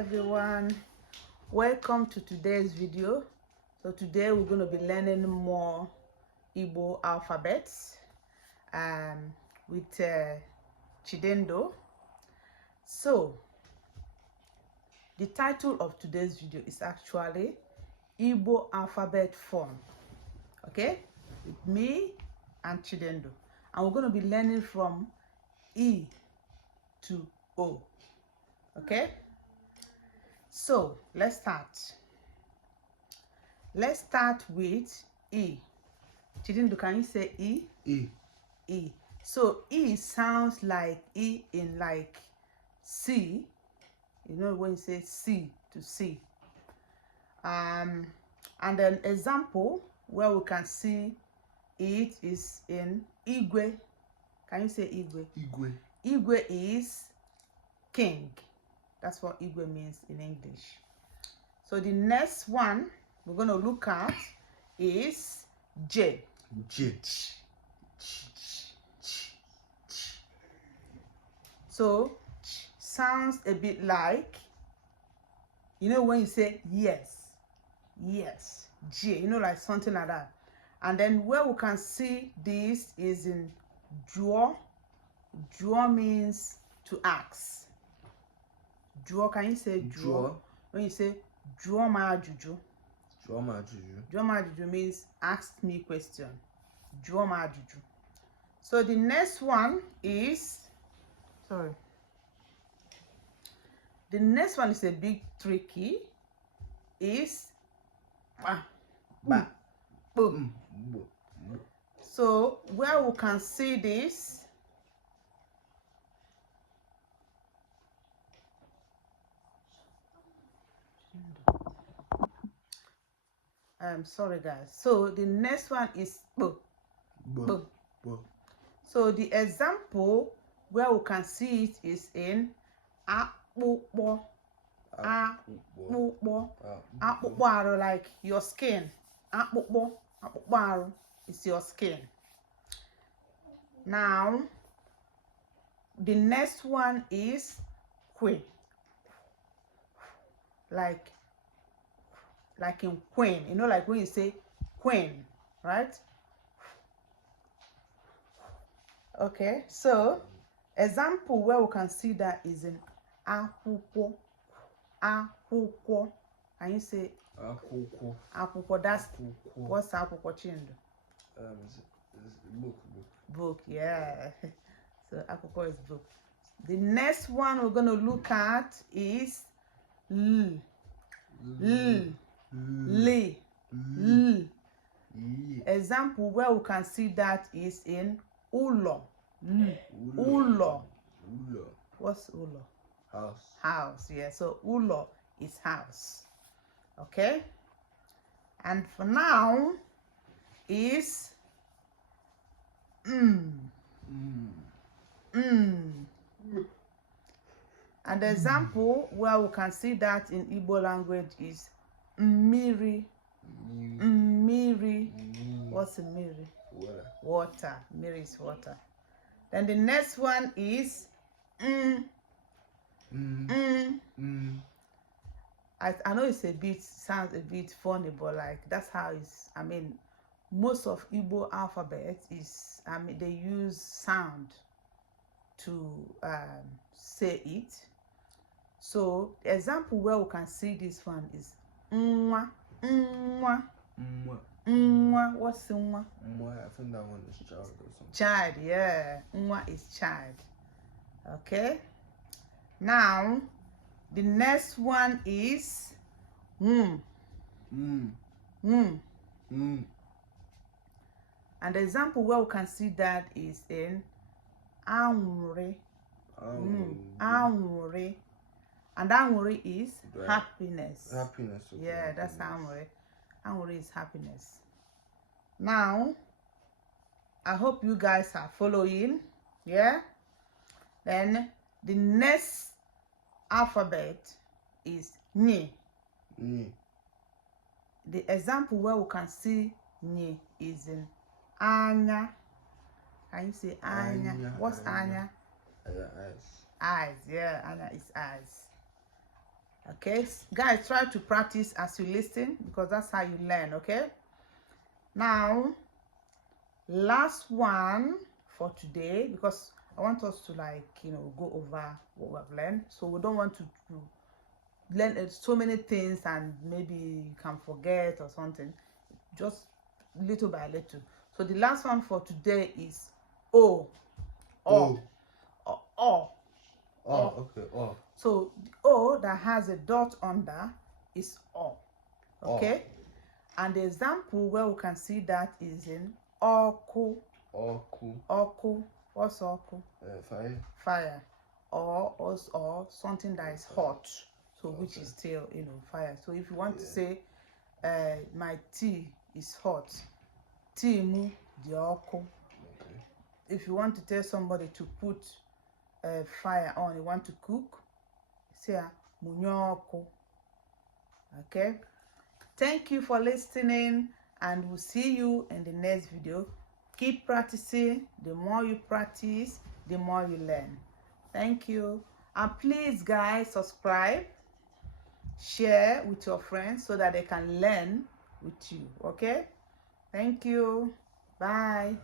everyone, welcome to today's video. So today we're going to be learning more Igbo alphabets with Chidendo. So the title of today's video is actually Igbo alphabet form, okay, with me and Chidendo, and we're going to be learning from E to O. Okay, so let's start. Let's start with E. Chidendo, can you say E? E. E. So E sounds like E in like C. You know when you say C to C. And an example where we can see it is in igwe. Can you say igwe? Igwe. Igwe is king. That's what igwe means in English. So the next one we're going to look at is J. J. So sounds a bit like, you know, when you say yes, yes, J, you know, like something like that. And then where we can see this is in Juo. Juo means to ask. Juo, can you say Juo? When you say Juo ma juju. Juo ma juju. Juo ma juju means ask me question. Juo ma juju. So the next one is, sorry. The next one is a bit tricky. Is ba. Ba. Boom. So where we can see this, I'm sorry guys. So the next one is bo. Bo. Bo. So the example where we can see it is in akpụkpọ. Akpụkpọ. Akpụkpọ arụ, like your skin. Akpụkpọ. Akpụkpọ arụ is your skin. Now the next one is kwe. Like in queen, you know, like when you say queen, right? Okay, so example where we can see that is in akwụkwọ. Akwụkwọ. Can you say Akwụkwọ? Akwụkwọ, that's Akwụkwọ. What's akwụkwọ, Chindo? Book. Book, yeah. So akwụkwọ is book. The next one we're going to look at is L. L. L. L. Example where we can see that is in ulo. Ulo. What's ulo? House. House, yeah. So ulo is house. Okay. And for now is And the example where we can see that in Igbo language is mmiri. Mmiri. What's mmiri? Water. Water. Mmiri is water. Then the next one is I know it's sounds a bit funny, but like that's how it's, I mean, most of Igbo alphabet is, I mean, they use sound to say it. So the example where we can see this one is nwa. Nwa. Nwa. What's nwa? Nwa, I think that one is child or something. Child, yeah. Nwa is child. Okay. Now the next one is And the example where we can see that is in anwure. Anwure. And anwure is happiness. Happiness. Okay. Yeah, that's anwure. Anwure is happiness. Now, I hope you guys are following. Yeah. Then the next alphabet is Nye. The example where we can see Nye is in Anya. Can you say Anya? What's Anya? Eyes. Eyes, yeah, Anya is eyes. Okay, guys, try to practice as you listen, because that's how you learn. Okay, now last one for today, because I want us to, like, you know, go over what we've learned, so we don't want to learn so many things and maybe you can forget or something. Just little by little. So the last one for today is o. Oh. Okay. Oh. So the o that has a dot under is o. Okay. And the example where we can see that is in oku. Oku. What's oku? Fire. Fire. Or something that is hot. So which is still, you know, fire. So if you want to say my tea is hot, tea mu di oku. If you want to tell somebody to put fire on, you want to cook, say munyoku. Okay, thank you for listening, and we'll see you in the next video. Keep practicing. The more you practice, the more you learn. Thank you. And please, guys, subscribe, share with your friends so that they can learn with you. Okay, thank you. Bye.